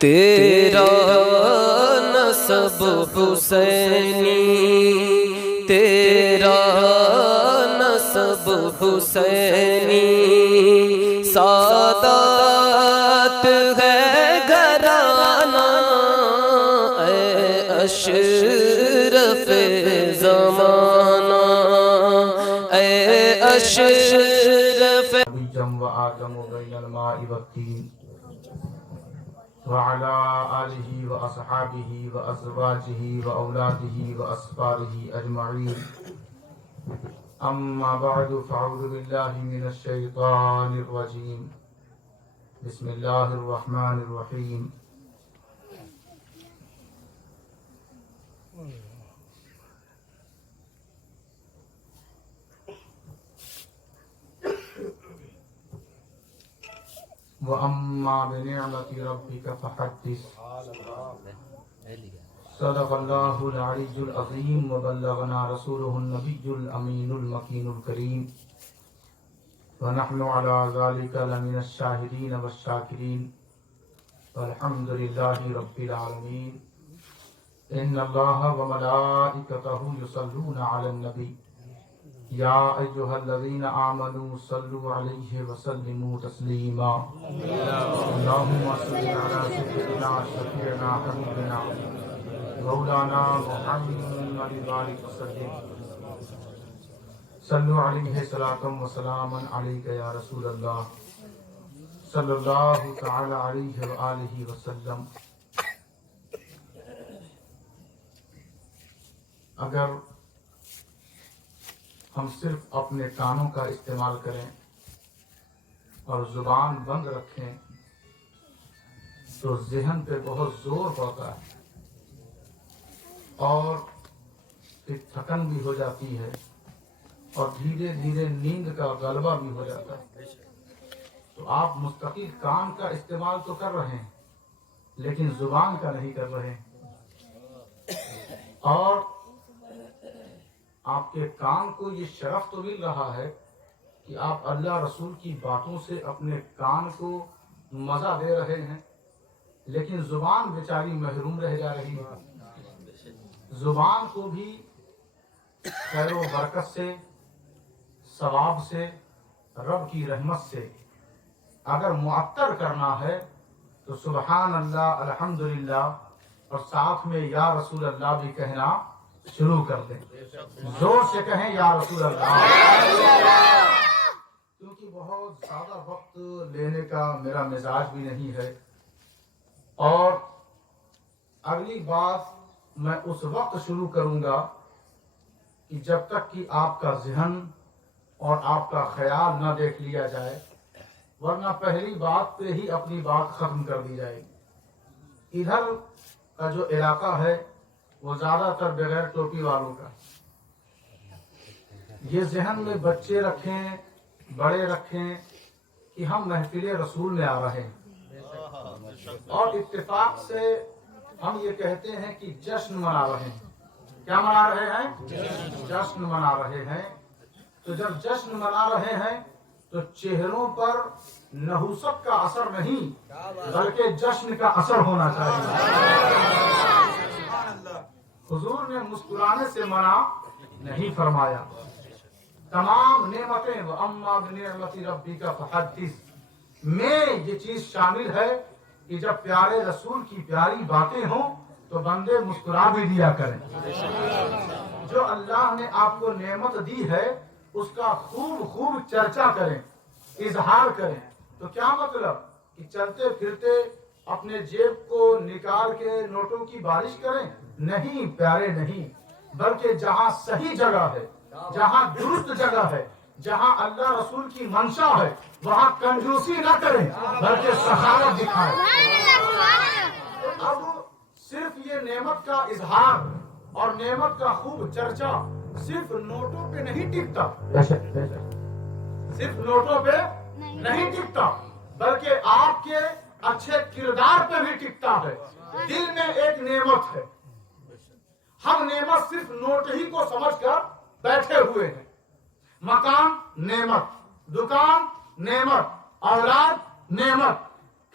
تیرا نسب حسینی، تیرا نسب حسینی، سادات ہے گھرانہ اے اشرف زمانہ، اے اشرف جم و آدم بین الماء والطین وعلى آلہ واصحابہ وازواجہ واولادہ واصفارہ اجمعین، اما بعد فاعوذ باللہ من الشیطان الرجیم، بسم اللہ الرحمن الرحیم۔ وَأَمَّا بِنِعْمَةِ رَبِّكَ فَحَدِّثْ۔ صدق اللہ العلی العظیم وبلغنا رسولہ النبی الامین المکین الکریم، ونحن علی ذلک لمن الشاہدین والشاکرین، والحمد للہ رب العالمین۔ ان اللہ وملائکتہ یصلون علی النبی، یا ایہا الذین آمنوا صلوا علیہ وسلموا تسلیما۔ اللہم صل علی سیدنا شفیعنا حبیبنا مولانا محمد بارک وسلم، صلوا علیہ صلاۃ و سلاما علیک یا رسول اللہ، صلی اللہ تعالی علیہ وآلہ وسلم۔ اگر ہم صرف اپنے کانوں کا استعمال کریں اور زبان بند رکھیں تو ذہن پہ بہت زور پڑتا ہے اور پھر تھکن بھی ہو جاتی ہے اور دھیرے دھیرے نیند کا غلبہ بھی ہو جاتا ہے۔ تو آپ مستقل کان کا استعمال تو کر رہے ہیں لیکن زبان کا نہیں کر رہے ہیں، اور آپ کے کان کو یہ شرف تو مل رہا ہے کہ آپ اللہ رسول کی باتوں سے اپنے کان کو مزہ دے رہے ہیں، لیکن زبان بیچاری محروم رہ جا رہی ہے۔ زبان کو بھی خیر و برکت سے، ثواب سے، رب کی رحمت سے اگر معطر کرنا ہے تو سبحان اللہ، الحمدللہ اور ساتھ میں یا رسول اللہ بھی کہنا شروع کر دیں۔ زور سے کہیں یا رسول اللہ، کیونکہ بہت زیادہ وقت لینے کا میرا مزاج بھی نہیں ہے، اور اگلی بات میں اس وقت شروع کروں گا کہ جب تک کہ آپ کا ذہن اور آپ کا خیال نہ دیکھ لیا جائے، ورنہ پہلی بات پہ ہی اپنی بات ختم کر دی جائے گی۔ ادھر کا جو علاقہ ہے وہ زیادہ تر بغیر ٹوپی والوں کا، یہ ذہن میں بچے رکھیں، بڑے رکھیں کہ ہم محفل رسول میں آ رہے ہیں، اور اتفاق سے ہم یہ کہتے ہیں کہ جشن منا رہے ہیں۔ کیا منا رہے ہیں؟ جشن منا رہے ہیں۔ تو جب جشن منا رہے ہیں تو چہروں پر نحوست کا اثر نہیں بلکہ جشن کا اثر ہونا چاہیے۔ حضور نے مسکرانے سے منع نہیں فرمایا۔ تمام نعمتیں وَأَمَّا بِنِعْمَةِ رَبِّكَ فَحَدِّثْ میں یہ چیز شامل ہے کہ جب پیارے رسول کی پیاری باتیں ہوں تو بندے مسکرا بھی دیا کریں۔ جو اللہ نے آپ کو نعمت دی ہے اس کا خوب خوب چرچا کریں، اظہار کریں۔ تو کیا مطلب کہ چلتے پھرتے اپنے جیب کو نکال کے نوٹوں کی بارش کریں؟ نہیں پیارے، نہیں، بلکہ جہاں صحیح جگہ ہے، جہاں درست جگہ ہے، جہاں اللہ رسول کی منشا ہے وہاں کنجوسی نہ کریں بلکہ سخاوت دکھائیں۔ اب صرف یہ نعمت کا اظہار اور نعمت کا خوب چرچا صرف نوٹوں پہ نہیں ٹکتا، صرف نوٹوں پہ نہیں ٹکتا بلکہ آپ کے اچھے کردار پہ بھی ٹکتا ہے۔ دل میں ایک نعمت ہے، ہم نعمت صرف نوٹ ہی کو سمجھ کر بیٹھے ہوئے ہیں۔ مکان نعمت، دکان نعمت، اولاد نعمت،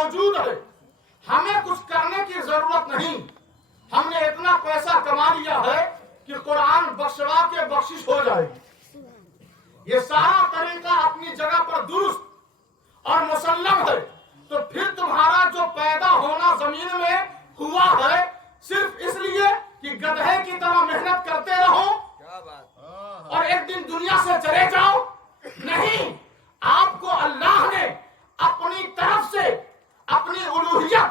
موجود ہے, ہمیں کچھ کرنے کی ضرورت نہیں. ہم نے اتنا پیسہ کما لیا ہے کہ قرآن بخشوا کے بخشش ہو جائے گی. یہ سارا طریقہ اپنی جگہ پر درست اور مسلم ہے. تو پھر تمہارا جو پیدا ہونا زمین میں ہوا ہے صرف اس لیے کہ گدھے کی طرح محنت کرتے رہو اور ایک دن دنیا سے چلے جاؤ, نہیں. آپ کو اللہ نے اپنی طرف سے اپنی الوہیت,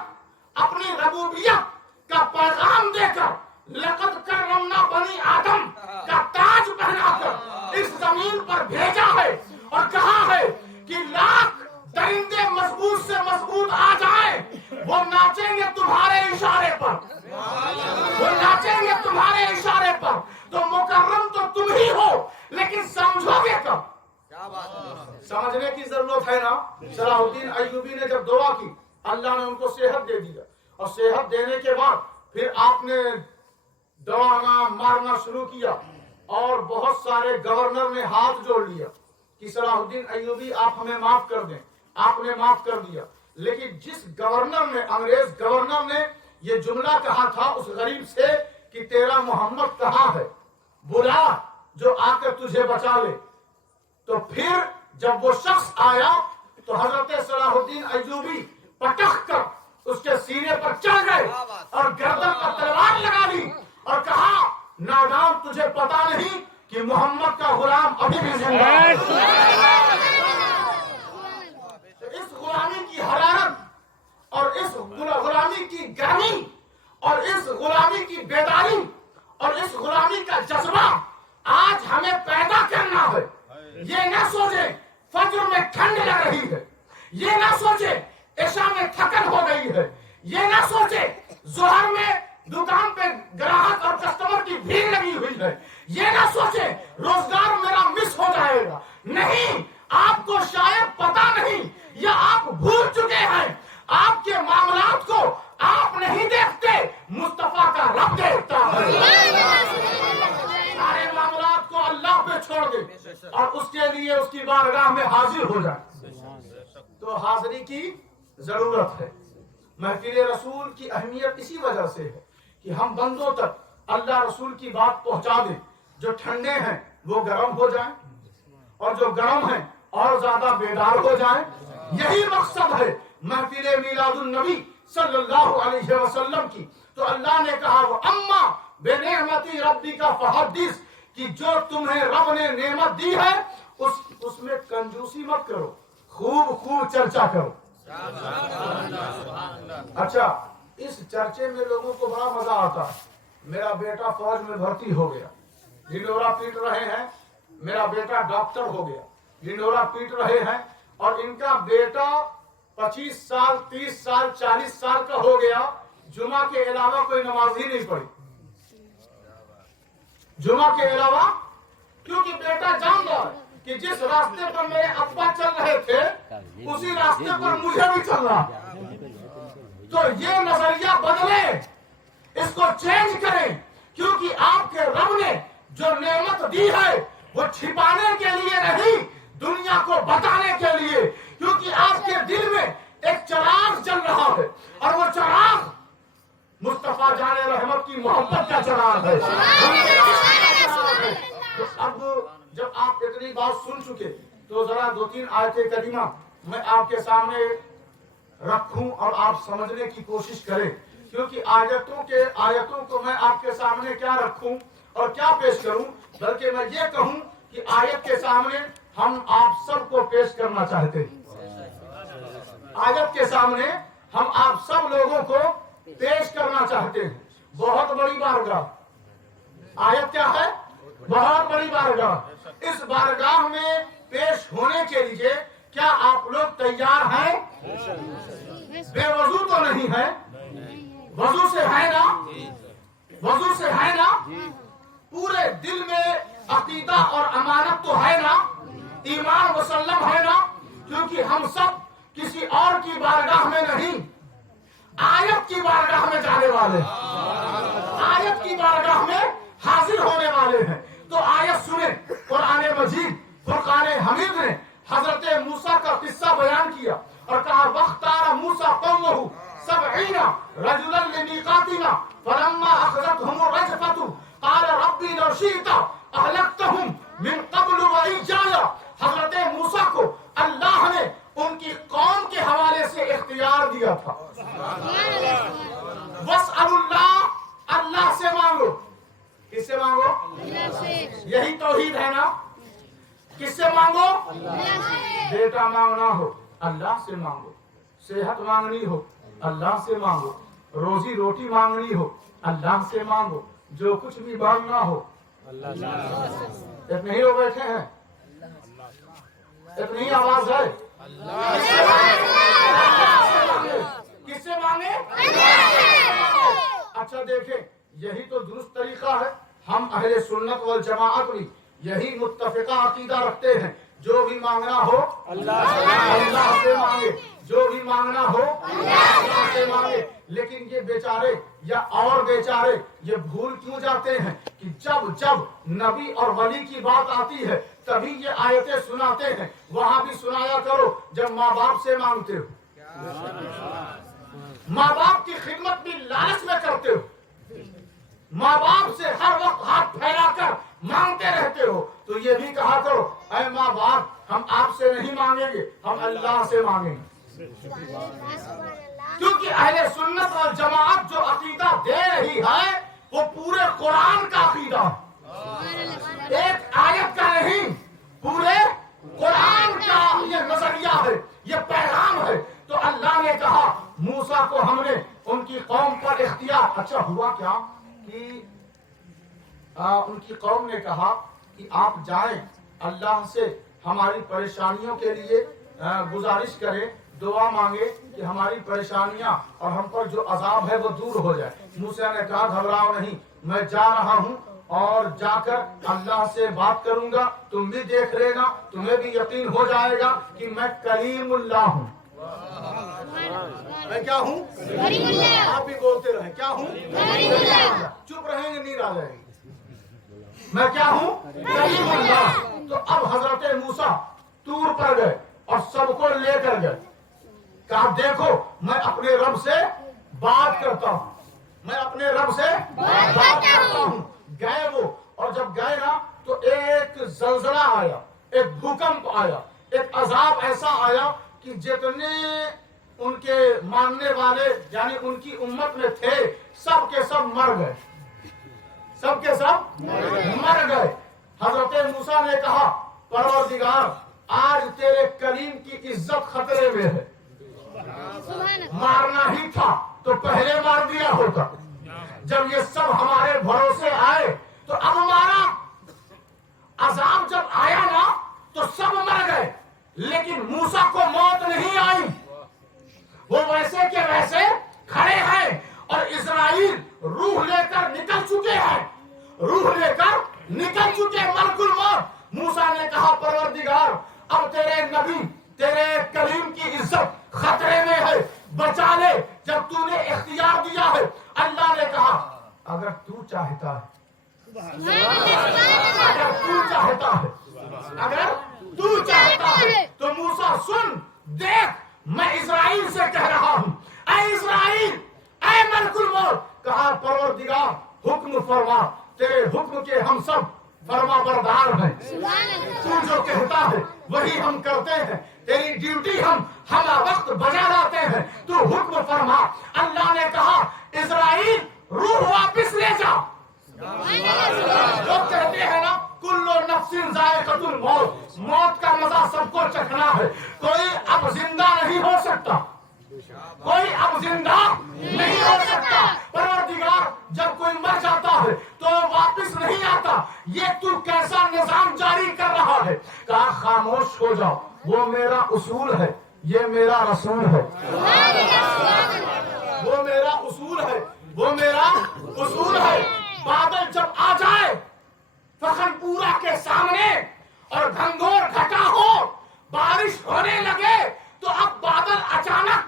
اپنی ربوبیت کا پیغام دے کر لقد کرمنا بنی آدم کا تاج پہنا کر اس زمین پر بھیجا ہے اور کہا ہے کہ لاکھ درندے مضبوط سے مضبوط آ جائیں, وہ ناچیں گے تمہارے اشارے پر, وہ ناچیں گے تمہارے اشارے پر. تو مکرم تو تم ہی ہو, لیکن سمجھو گے کب؟ سمجھنے کی ضرورت ہے نا. صلاح الدین ایوبی نے جب دعا کی اللہ نے ان کو صحت دے دیا, اور صحت دینے کے بعد پھر آپ نے دوڑنا مارنا شروع کیا اور بہت سارے گورنر نے ہاتھ جوڑ لیا کہ صلاح الدین ایوبی آپ ہمیں معاف کر دیں. آپ نے معاف کر دیا, لیکن جس گورنر نے, انگریز گورنر نے یہ جملہ کہا تھا اس غریب سے کہ تیرا محمد کہاں ہے, بلا جو آ کر تجھے بچا لے. تو پھر جب وہ شخص آیا تو حضرت صلاح الدین ایوبی پٹخ کر اس کے سینے پر چڑھ گئے اور گردن پر تلوار لگا لی اور کہا نادان تجھے پتا نہیں کہ محمد کا غلام ابھی بھی زندہ ہے. اس غلامی کی حرارت اور اس غلامی کی گرمی اور اس غلامی کی بیداری اور اس غلامی کا جذبہ آج ہمیں پیدا کرنا ہے. یہ نہ سوچے فجر میں ٹھنڈ لگ رہی ہے, یہ نہ سوچے عشاء میں تھکن ہو گئی ہے, یہ نہ سوچے ظہر میں دکان پہ گراہک اور کسٹمر کی بھیڑ لگی ہوئی ہے, یہ نہ سوچے روزگار میرا مس ہو جائے گا. نہیں, آپ کو شاید پتا نہیں یا آپ بھول چکے ہیں, آپ کے معاملات کو آپ نہیں دیکھتے, مصطفیٰ کا رب دیکھتا ہے. سارے معاملات کو اللہ پہ چھوڑ دے اور اس کے لیے اس کی بارگاہ میں حاضر ہو جائے. تو حاضری کی ضرورت ہے. محفل رسول کی اہمیت اسی وجہ سے ہے کہ ہم بندوں تک اللہ رسول کی بات پہنچا دیں. جو ٹھنڈے ہیں وہ گرم ہو جائیں اور جو گرم ہیں اور زیادہ بیدار ہو جائیں. یہی مقصد ہے محفل میلاد النبی صلی اللہ علیہ وسلم کی. تو اللہ نے کہا وہ اما بے نعمتی ربی کا فحدث, کہ جو تمہیں رب نے نعمت دی ہے اس میں کنجوسی مت کرو, خوب خوب چرچا کرو. اچھا, اس چرچے میں لوگوں کو بڑا مزہ آتا ہے. میرا بیٹا فوج میں بھرتی ہو گیا, ڈنڈورا پیٹ رہے ہیں. میرا بیٹا ڈاکٹر ہو گیا, ڈنڈورا پیٹ رہے ہیں. اور ان کا بیٹا 25 سال 30 سال 40 سال کا ہو گیا, جمعہ کے علاوہ کوئی نماز ہی نہیں پڑھی. جمعہ کے علاوہ, کیونکہ بیٹا جان رہا ہے کہ جس راستے پر میرے ابا چل رہے تھے اسی راستے پر مجھے بھی چلنا. تو یہ نظریہ بدلے, اس کو چینج کریں, کیونکہ آپ کے رب نے جو نعمت دی ہے وہ چھپانے کے لیے نہیں, دنیا کو بتانے کے لیے. کیونکہ آپ کے دل میں ایک چراغ جل رہا ہے اور وہ چراغ مصطفیٰ جان رحمت کی محبت کا چراغ ہے. تو اب جب آپ اتنی بات سن چکے تو ذرا 2-3 آیت کریمہ میں آپ کے سامنے رکھوں اور آپ سمجھنے کی کوشش کریں. کیونکہ آیتوں کو میں آپ کے سامنے کیا رکھوں اور کیا پیش کروں, بلکہ میں یہ کہوں کہ آیت کے سامنے ہم آپ سب کو پیش کرنا چاہتے ہیں. آیت کے سامنے ہم آپ سب لوگوں کو پیش کرنا چاہتے ہیں. بہت بڑی بارگاہ. آیت کیا ہے؟ بہت بڑی بارگاہ. اس بارگاہ میں پیش ہونے کے لیے کیا آپ لوگ تیار ہیں؟ بے وضو تو نہیں ہے؟ وضو سے ہے نا؟ وضو سے ہے نا؟ پورے دل میں عقیدہ اور امانت تو ہے نا؟ ایمان مسلم ہے نا؟ کیونکہ ہم سب کسی اور کی بارگاہ میں نہیں, آیت کی بارگاہ میں جانے والے, آیت کی بارگاہ میں حاضر ہونے والے ہیں. تو آیت سنیں. قرآن مجید فرقان حمید نے حضرت موسیٰ کا قصہ بیان کیا اور کہا وَاخْتَارَ مُوسَىٰ 70 رجلا لميقاتنا فلما اخذتهم الرجفة قال ربي لو شئت اهلكتهم من قبل واياي. حضرت موسیٰ کو اللہ نے ان کی قوم کے حوالے سے اختیار دیا تھا. واسأل اللہ، اللہ سے مانگو. کس سے مانگو؟ یہی توحید ہے نا. کس سے مانگو؟ بیٹا مانگنا ہو اللہ سے مانگو، صحت مانگنی ہو اللہ سے مانگو، روزی روٹی مانگنی ہو اللہ سے مانگو، جو کچھ بھی مانگنا ہو اتنے ہی لوگ بیٹھے ہیں، اتنی ہی آواز ہے. کس سے مانگے؟ اچھا دیکھیں، یہی تو درست طریقہ ہے. ہم اہل سنت والجماعت بھی یہی متفقہ عقیدہ رکھتے ہیں. جو بھی مانگنا ہو اللہ سے مانگے، جو بھی مانگنا ہو اللہ سے مانگے. لیکن یہ بیچارے یا اور بیچارے یہ بھول کیوں جاتے ہیں کہ جب نبی اور ولی کی بات آتی ہے تبھی یہ آیتیں سناتے ہیں. وہاں بھی سنایا کرو جب ماں باپ سے مانگتے ہو، ماں باپ کی خدمت بھی لالچ میں کرتے ہو، ماں باپ سے ہر وقت ہاتھ پھیلا کر مانگتے رہتے ہو، تو یہ بھی کہا کرو اے ماں باپ ہم آپ سے نہیں مانگیں گے، ہم اللہ سے مانگیں گے. کیونکہ اہل سنت اور جماعت جو عقیدہ دے رہی ہے وہ پورے قرآن کا عقیدہ ہے، ایک آیت کا نہیں، پورے قرآن کا یہ نظریہ ہے، یہ پیغام ہے. تو اللہ نے کہا موسیٰ کو ہم نے ان کی قوم پر اختیار. اچھا ہوا کیا کہ ان کی قوم نے کہا کہ آپ جائیں اللہ سے ہماری پریشانیوں کے لیے گزارش کریں، دعا مانگے کہ ہماری پریشانیاں اور ہم پر جو عذاب ہے وہ دور ہو جائے. موسیٰ نے کہا گھبراؤ نہیں، میں جا رہا ہوں اور جا کر اللہ سے بات کروں گا، تم بھی دیکھ لینا، تمہیں بھی یقین ہو جائے گا کہ میں کلیم اللہ ہوں. میں کیا ہوں؟ آپ بھی بولتے رہیں کیا ہوں؟ چپ رہیں گے نیند آ جائے گی. میں کیا ہوں؟ کلیم اللہ. تو اب حضرت موسیٰ طور پر گئے اور سب کو لے کر گئے. کہا دیکھو میں اپنے رب سے بات کرتا ہوں، میں اپنے رب سے بات کرتا ہوں. گئے وہ، اور جب گئے نا تو ایک زلزلہ آیا، ایک بھوکمپ آیا، ایک عذاب ایسا آیا کہ جتنے ان کے ماننے والے یعنی ان کی امت میں تھے سب کے سب مر گئے، سب کے سب مر گئے. حضرت موسیٰ نے کہا پروردگار آج تیرے کریم کی عزت خطرے میں ہے، مارنا ہی تھا تو پہلے مار دیا ہوتا. جب یہ سب ہمارے بھروسے آئے تو اب ہمارا عذاب جب آیا نا تو سب مر گئے، لیکن موسیٰ کو موت نہیں آئی. وہ ویسے کے ویسے کھڑے ہیں اور اسرائیل روح لے کر نکل چکے ہیں، روح لے کر نکل چکے ملک الموت. موسیٰ نے کہا پروردگار اب تیرے نبی تیرے کلیم کی عزت خطرے میں ہے، بچا لے. جب تو نے اختیار دیا ہے اللہ نے کہا اگر تو چاہتا ہے، اگر تو چاہتا ہے، اگر تو چاہتا ہے تو موسیٰ سن دیکھ میں اسرائیل سے کہہ رہا ہوں، اے اسرائیل، اے ملک الموت. کہا پروردگار حکم فرما، تیرے حکم کے ہم سب فرما بردار ہیں، تو جو کہتا ہے وہی ہم کرتے ہیں، تیری ڈیوٹی ہم وقت بجا لاتے ہیں، تو حکم فرما. اللہ نے کہا اسرائیل روح واپس لے جا. لوگ کہتے ہیں نا کل نفس ذائقۃ الموت، موت کا مزہ سب کو چکھنا ہے، کوئی اب زندہ نہیں ہو سکتا، کوئی اب زندہ نہیں ہو سکتا. پروردگار جب کوئی مر جاتا ہے تو واپس نہیں آتا، یہ تو کیسا نظام جاری کر رہا ہے. کہا خاموش ہو جاؤ، وہ میرا اصول ہے، یہ میرا رسول ہے، وہ میرا اصول ہے، وہ میرا اصول ہے. بادل جب آ جائے فخن پورا کے سامنے اور گھنگور گھٹا ہو، بارش ہونے لگے تو اب بادل اچانک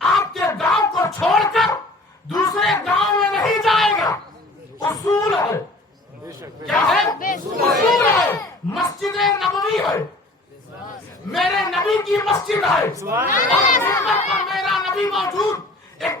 آپ کے گاؤں کو چھوڑ کر دوسرے گاؤں میں نہیں جائے گا. اصول ہے. کیا ہے؟ اصول ہے. مسجد نبوی ہے، میرے نبی کی مسجد ہے، اور منبر پر میرا نبی موجود. ایک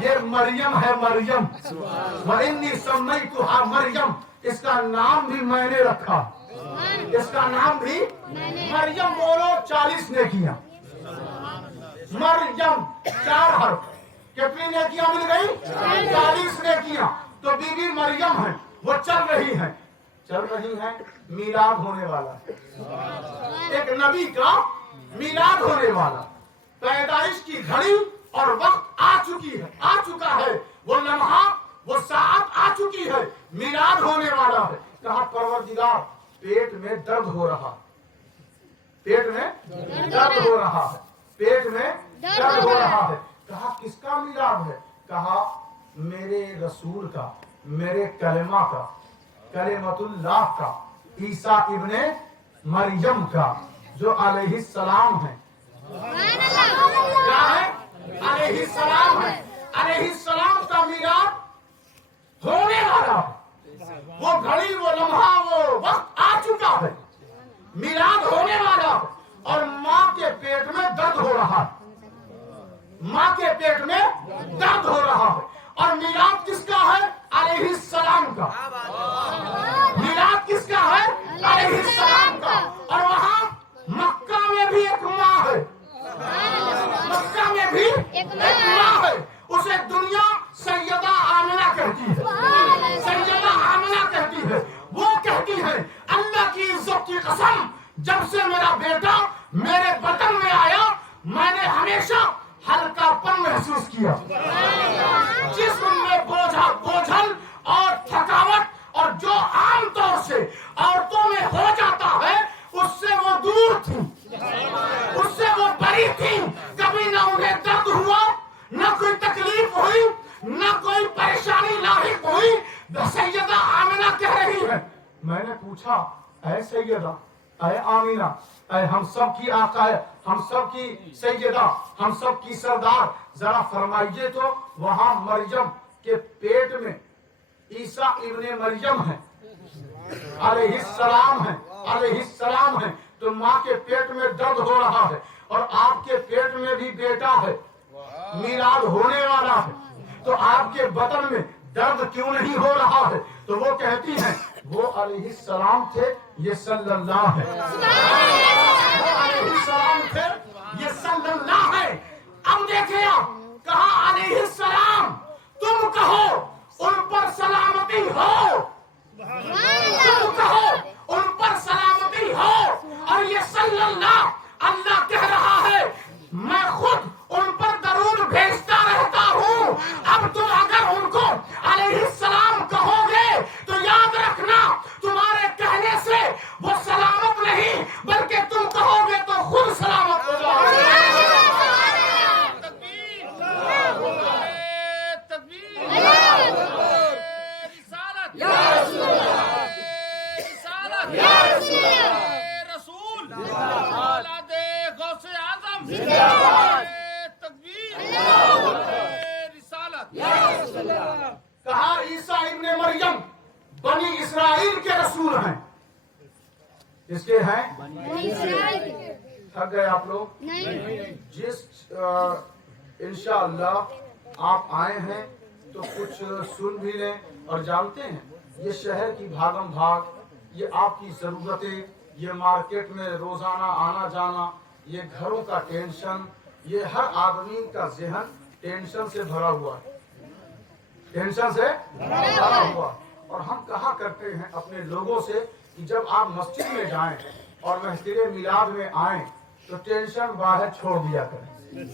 یہ مریم ہے مریم وَإِنِّي سَمَّيْتُهَا مریم اس کا نام بھی میں نے رکھا اس کا نام بھی مریم بولو 40 نیکیاں مریم 4 حرف کتنی نیکیاں مل گئی 40 نیکیاں تو بی بی مریم ہے وہ چل رہی ہیں میلاد ہونے والا ہے ایک نبی کا میلاد ہونے والا پیدائش کی گھڑی اور وقت آ چکا ہے وہ لمحہ وہ ساعت آ چکی ہے میلاد ہونے والا ہے کہا پروردگار پیٹ میں درد ہو رہا پیٹ میں درد ہو رہا ہے پیٹ میں درد ہو رہا ہے کہا کس کا میلاد ہے کہا میرے رسول کا میرے کلمہ کا کلمت اللہ کا عیسیٰ ابن مریم کا جو علیہ السلام ہے کیا ہے علیہ السلام ہے علیہ السلام کا میلاد ہونے والا ہے وہ گھڑی وہ لمحہ وہ وقت آ چکا ہے میلاد ہونے والا ہے اور ماں کے پیٹ میں درد ہو رہا ہے ماں کے پیٹ میں درد ہو رہا ہے اور میلاد کس کا ہے علیہ السلام کا میلاد کس کا ہے علیہ السلام کا اور وہاں مکہ میں بھی ایک ماں ہے مکہ میں بھی ایک ماں ہے اسے دنیا سیدہ آمنہ کہتی ہے سیدہ آمنہ کہتی ہے وہ کہتی ہے اللہ کی عزت کی قسم جب سے میرا بیٹا میرے بطن میں آیا میں نے ہمیشہ ہلکا پن محسوس کیا جسم میں بوجھل اور تھکاوٹ اور جو عام طور سے عورتوں میں ہو جاتا ہے اس سے وہ دور تھی اس سے وہ بری تھی کبھی نہ انہیں درد ہوا نہ کوئی تکلیف ہوئی نہ کوئی پریشانی لاحق ہوئی سیدہ آمنہ کہہ رہی ہے میں نے پوچھا اے سیدہ اے آمنہ اے ہم سب کی آقا ہے ہم سب کی سیدہ ہم سب کی سردار ذرا فرمائیے تو وہاں مریم کے پیٹ میں عیسیٰ ابن مریم ہے علیہ السلام ہے تو ماں کے پیٹ میں درد ہو رہا ہے اور آپ کے پیٹ میں بھی بیٹا ہے میلاد ہونے والا ہے تو آپ کے بدن میں درد کیوں نہیں ہو رہا ہے تو وہ کہتی ہیں وہ علیہ السلام تھے یہ صلی اللہ ہے وہ علیہ السلام تھے یہ صلی اللہ ہے اب دیکھیں آپ کہا علیہ السلام تم کہو ان پر سلامتی ہو تم کہو ان پر سلامتی ہو اور یہ صلی اللہ اللہ کہہ رہا ہے میں خود ان پر درود بھیجتا رہتا ہوں اب تم اگر ان کو علیہ السلام کہو گے تو یاد رکھنا تمہارے کہنے سے وہ سلامت نہیں بلکہ تم کہو گے تو خود سلامت ہو جاؤ گے کہا عیسیٰ ابن مریم بنی اسرائیل کے رسول ہیں اس کے ہیں تھک گئے آپ لوگ جس انشاءاللہ آپ آئے ہیں تو کچھ سن بھی لیں اور جانتے ہیں یہ شہر کی بھاگم بھاگ یہ آپ کی ضرورتیں یہ مارکیٹ میں روزانہ آنا جانا یہ گھروں کا ٹینشن یہ ہر آدمی کا ذہن ٹینشن سے بھرا ہوا ہے ٹینشن سے بھرا ہوا اور ہم کہا کرتے ہیں اپنے لوگوں سے کہ جب آپ مسجد میں جائیں اور محفل میلاد میں آئیں تو ٹینشن باہر چھوڑ دیا کریں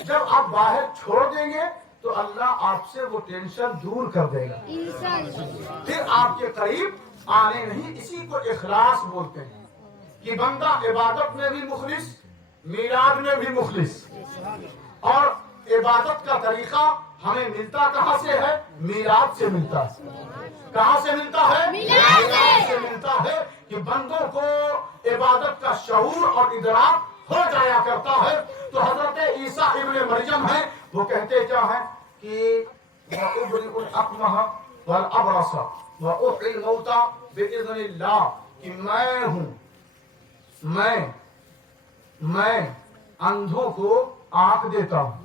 جب آپ باہر چھوڑ دیں گے تو اللہ آپ سے وہ ٹینشن دور کر دے گا پھر آپ کے قریب آنے نہیں اسی کو اخلاص بولتے ہیں کہ بندہ عبادت میں بھی مخلص میلاد میں بھی مخلص اور عبادت کا طریقہ ہمیں ملتا کہاں سے ہے میلاد سے ملتا ہے کہاں سے ملتا ہے میلاد سے ملتا ہے کہ بندوں کو عبادت کا شعور اور ادراک ہو جایا کرتا ہے تو حضرت عیسیٰ ابن مریم ہیں وہ کہتے کیا ہیں کہ وَأُبْرِئُ الْأَكْمَحَ وَالْأَبْرَصَ وَأُحْيِي الْمَوْتَى بِإِذْنِ اللَّهِ کہ میں ہوں میں اندھوں کو آنکھ دیتا ہوں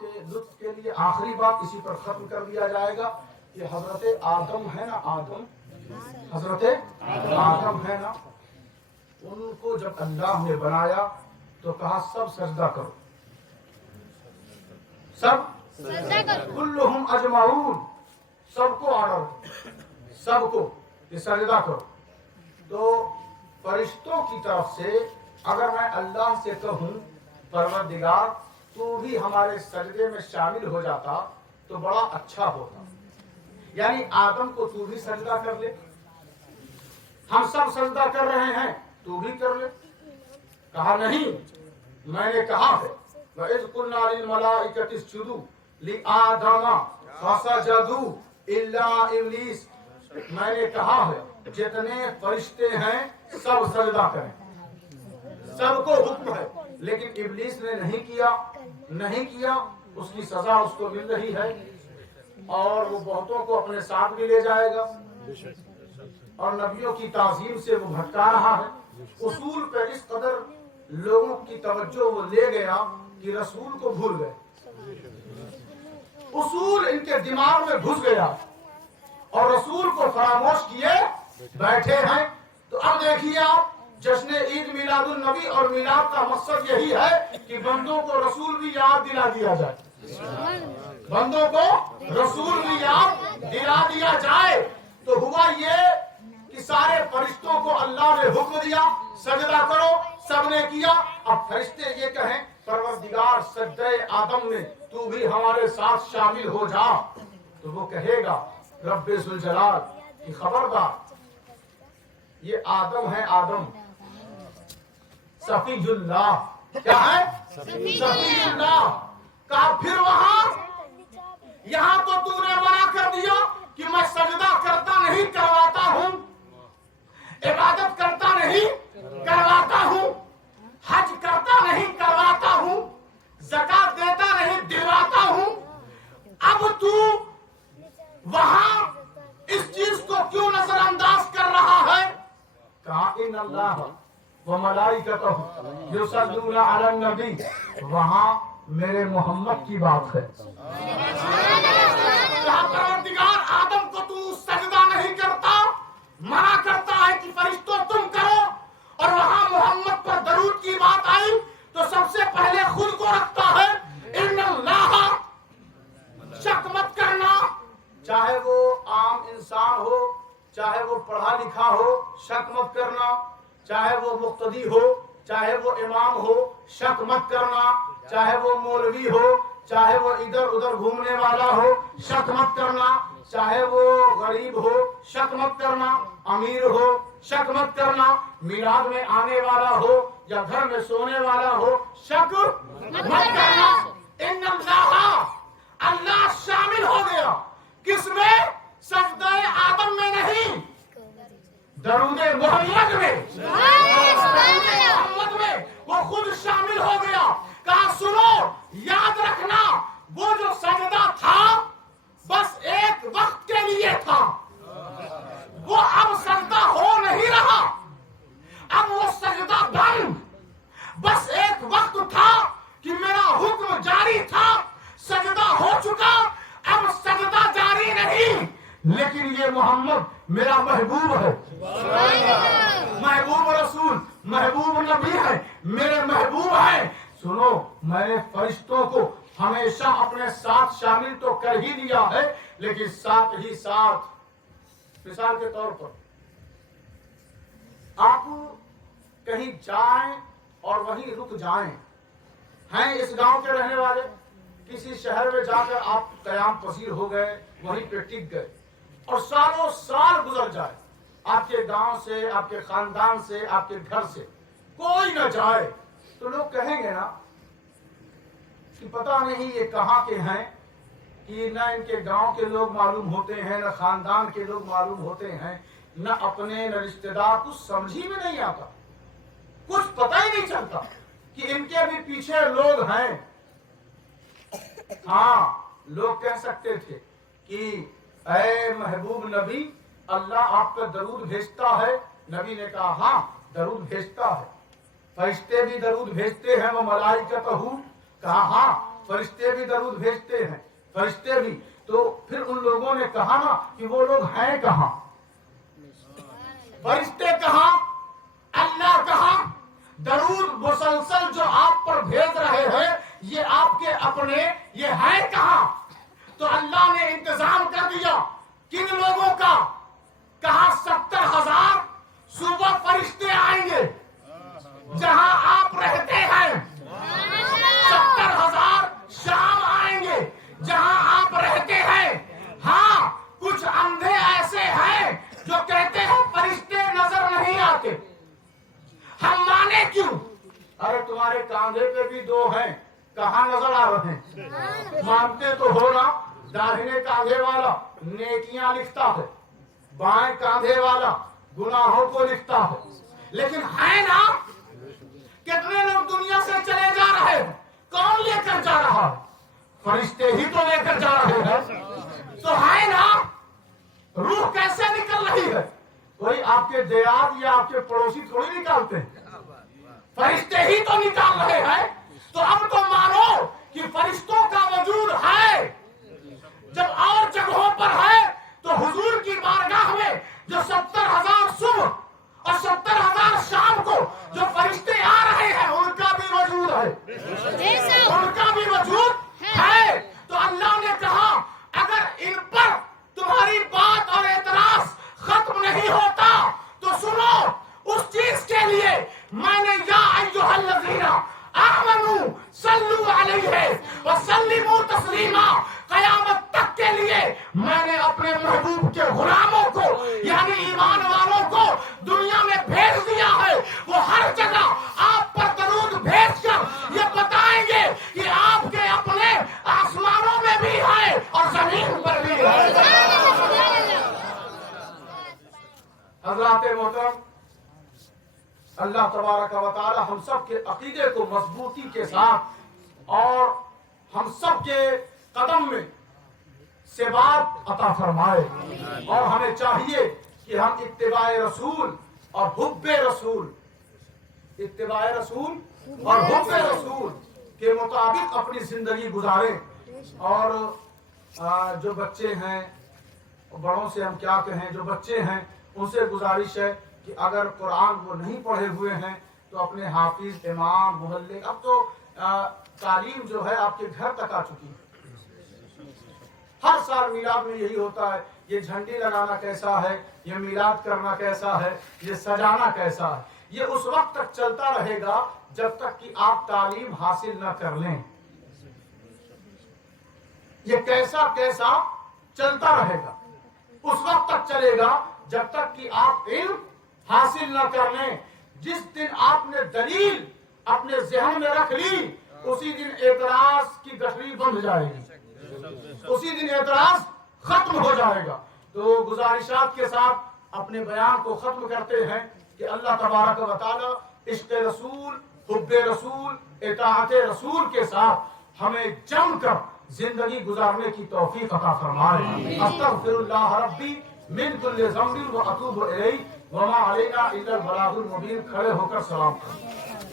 کے لطف کے لیے آخری بات اسی پر ختم کر دیا جائے گا کہ حضرت آدم ہے نا، حضرت آدم ہے نا، ان کو جب اللہ نے بنایا تو کہا سب سجدہ کرو، سب کلہم اجمعون، سب کو آرڈر، سب کو یہ سجدہ کرو۔ تو فرشتوں کی طرف سے اگر میں اللہ سے کہوں پروردگار تو بھی ہمارے سجدے میں شامل ہو جاتا تو بڑا اچھا ہوتا، یعنی آدم کو تو بھی سجدہ کر لے، ہم سب سجدہ کر رہے ہیں تو بھی کر لے۔ کہا نہیں، میں نے کہا ہے وَإِذْ قُلْنَا لِلْمَلَائِكَةِ اسْجُدُوا لِآدَمَ فَسَجَدُوا إِلَّا إِبْلِيسَ، میں نے کہا ہے جتنے فرشتے ہیں سب سجدہ کریں، سب کو حکم ہے، لیکن ابلیس نے نہیں کیا، اس کی سزا اس کو مل رہی ہے اور وہ بہتوں کو اپنے ساتھ بھی لے جائے گا اور نبیوں کی تعظیم سے وہ بھٹکا رہا ہے۔ اصول پہ اس قدر لوگوں کی توجہ وہ لے گیا کہ رسول کو بھول گئے، اصول ان کے دماغ میں گھس گیا اور رسول کو فراموش کیے بیٹھے ہیں۔ تو اب دیکھیے آپ، جشن عید میلاد النبی اور میلاد کا مقصد یہی ہے کہ بندوں کو رسول بھی یاد دلا دیا جائے، بندوں کو رسول بھی یاد دلا دیا جائے۔ تو ہوا یہ کہ سارے فرشتوں کو اللہ نے حکم دیا سجدہ کرو، سب نے کیا۔ اب فرشتے یہ کہیں پروردگار سجدہ آدم میں تو بھی ہمارے ساتھ شامل ہو جا، تو وہ کہے گا رب ذوالجلال کی خبردار، یہ آدم ہے، آدم صفی اللہ، کیا ہے صفی اللہ۔ کہا پھر یہاں تو نے منع کر دیا کہ میں سجدہ کرتا نہیں کرواتا ہوں، عبادت کرتا نہیں کرواتا ہوں، حج کرتا نہیں کرواتا ہوں، زکات دیتا نہیں دلواتا ہوں، اب تو وہاں اس چیز کو کیوں نظر انداز کر رہا ہے؟ کہا ان اللہ وملائکتہ یصلون علی النبی، وہاں میرے محمد کی بات ہے۔ کہا پروردگار آدم کو تو سجدہ نہیں کرتا، منع کرتا ہے کہ فرشتوں تم کرو، اور وہاں محمد پر درود کی بات آئی تو سب سے پہلے خود کو رکھتا ہے ان اللہ۔ شک مت کرنا، چاہے وہ عام انسان ہو، چاہے وہ پڑھا لکھا ہو، شک مت کرنا، چاہے وہ مقتدی ہو، چاہے وہ امام ہو، شک مت کرنا، چاہے وہ مولوی ہو، چاہے وہ ادھر ادھر گھومنے والا ہو، شک مت کرنا، چاہے وہ غریب ہو، شک مت کرنا، امیر ہو، شک مت کرنا، میلاد میں آنے والا ہو یا گھر میں سونے والا ہو، شک مت کرنا۔ ان اللہ شامل ہو گیا کس میں؟ سجدہ آدم میں نہیں، درود محمد میں، محمد میں وہ خود شامل ہو گیا۔ کہا سنو، یاد رکھنا وہ جو سجدہ تھا بس ایک وقت کے لیے تھا، وہ اب سجدہ ہو نہیں رہا، اب وہ سجدہ بند بس ایک وقت تھا کہ میرا حکم جاری تھا، سجدہ ہو چکا، اب سجدہ جاری نہیں۔ لیکن یہ محمد میرا محبوب ہے، محبوب رسول، محبوب نبی ہے، میرے محبوب ہے۔ سنو، میں نے فرشتوں کو ہمیشہ اپنے ساتھ شامل تو کر ہی دیا ہے، لیکن ساتھ ہی ساتھ مثال کے طور پر آپ کہیں جائیں اور وہیں رک جائیں، ہیں اس گاؤں کے رہنے والے، کسی شہر میں جا کر آپ قیام پذیر ہو گئے، وہیں پہ ٹک گئے اور سالوں سال گزر جائے، آپ کے گاؤں سے، آپ کے خاندان سے، آپ کے گھر سے کوئی نہ جائے، تو لوگ کہیں گے نا کہ پتہ نہیں یہ کہاں کے ہیں، کہ نہ ان کے گاؤں کے لوگ معلوم ہوتے ہیں، نہ خاندان کے لوگ معلوم ہوتے ہیں، نہ اپنے نہ رشتہ دار، کچھ سمجھ ہی میں نہیں آتا، کچھ پتہ ہی نہیں چلتا کہ ان کے بھی پیچھے لوگ ہیں۔ ہاں، لوگ کہہ سکتے تھے کہ اے محبوب نبی، اللہ آپ پر درود بھیجتا ہے۔ نبی نے کہا ہاں درود بھیجتا ہے، فرشتے بھی درود بھیجتے ہیں، وہ ملائکتہ، کہا ہاں فرشتے بھی درود بھیجتے ہیں، فرشتے بھی. تو پھر ان لوگوں نے کہا نا کہ وہ لوگ ہیں کہاں؟ فرشتے کہاں؟ اللہ کہاں؟ درود مسلسل جو آپ پر بھیج رہے ہیں یہ آپ کے اپنے، یہ ہے کہاں؟ تو اللہ نے انتظام کر دیا. کن لوگوں کا؟ کہا 70,000 صبح فرشتے آئیں گے جہاں آپ رہتے ہیں، 70,000 شام آئیں گے جہاں آپ رہتے ہیں. ہاں کچھ اندھے ایسے ہیں جو کہتے ہیں فرشتے نظر نہیں آتے. ہم مانے کیوں؟ ارے تمہارے کاندھے پہ بھی 2 ہیں، کہاں نظر آ رہے ہیں؟ مانتے تو ہو نا. داہنے کاندھے والا نیکیاں لکھتا ہے، بائیں کاندھے والا گناہوں کو لکھتا ہے. لیکن ہے نا، کتنے لوگ دنیا سے چلے جا رہے ہیں، کون لے کر جا رہا ہے؟ فرشتے ہی تو لے کر جا رہے ہیں. تو ہے نا، روح کیسے نکل رہی ہے؟ کوئی آپ کے دیات یا آپ کے پڑوسی تھوڑی نکالتے ہیں، فرشتے ہی تو نکال رہے ہیں. تو اب تو مانو کہ فرشتوں کا وجود ہے. جب اور جگہوں پر ہے تو حضور کی بارگاہ میں جو 70,000 صبح اور 70,000 شام کو جو فرشتے آ رہے ہیں ان کا بھی وجود ہے، ان کا بھی وجود ہے. تو اللہ نے کہا اگر ان پر تمہاری بات اور اعتراض ختم نہیں ہوتا تو سنو، اس چیز کے لیے میں نے یا ایھا الذین آمنوا صلوا علیہ وسلموا تسلیما، قیامت تک کے لیے میں نے اپنے محبوب کے غلاموں کو یعنی ایمان والوں کو دنیا میں بھیج دیا ہے. وہ ہر جگہ آپ پر درود بھیج کر یہ بتائیں گے کہ آپ کے اپنے آسمانوں میں بھی ہے اور زمین پر بھی ہے. حضرات محترم، اللہ تبارک و تعالی ہم سب کے عقیدے کو مضبوطی کے ساتھ اور ہم سب کے قدم میں ثبات عطا فرمائے. اور ہمیں چاہیے کہ ہم اتباع رسول اور حب رسول، اتباع رسول اور حب رسول کے مطابق اپنی زندگی گزاریں. اور جو بچے ہیں، بڑوں سے ہم کیا کہیں، جو بچے ہیں ان سے گزارش ہے کہ اگر قرآن وہ نہیں پڑھے ہوئے ہیں تو اپنے حافظ، امام، محلے، اب تو تعلیم جو ہے آپ کے گھر تک آ چکی ہے. ہر سال میلاد میں یہی ہوتا ہے، یہ جھنڈی لگانا کیسا ہے، یہ میلاد کرنا کیسا ہے، یہ سجانا کیسا ہے. یہ اس وقت تک چلتا رہے گا جب تک کہ آپ تعلیم حاصل نہ کر لیں. یہ کیسا کیسا چلتا رہے گا، اس وقت تک چلے گا جب تک کہ آپ علم حاصل نہ کر لیں. جس دن آپ نے دلیل اپنے ذہن میں رکھ لی اسی دن اعتراض کی گٹھری بند جائے گی، اسی دن اعتراض ختم ہو جائے گا. تو گزارشات کے ساتھ اپنے بیان کو ختم کرتے ہیں کہ اللہ تبارک و تعالی عشق رسول، حب رسول، اطاعت رسول کے ساتھ ہمیں جم کر زندگی گزارنے کی توفیق عطا فرمائے. استغفر اللہ ربی من کل ذنب و اتوب الیہ وما علینا الا البلاغ المبین. کھڑے ہو کر سلام کریں.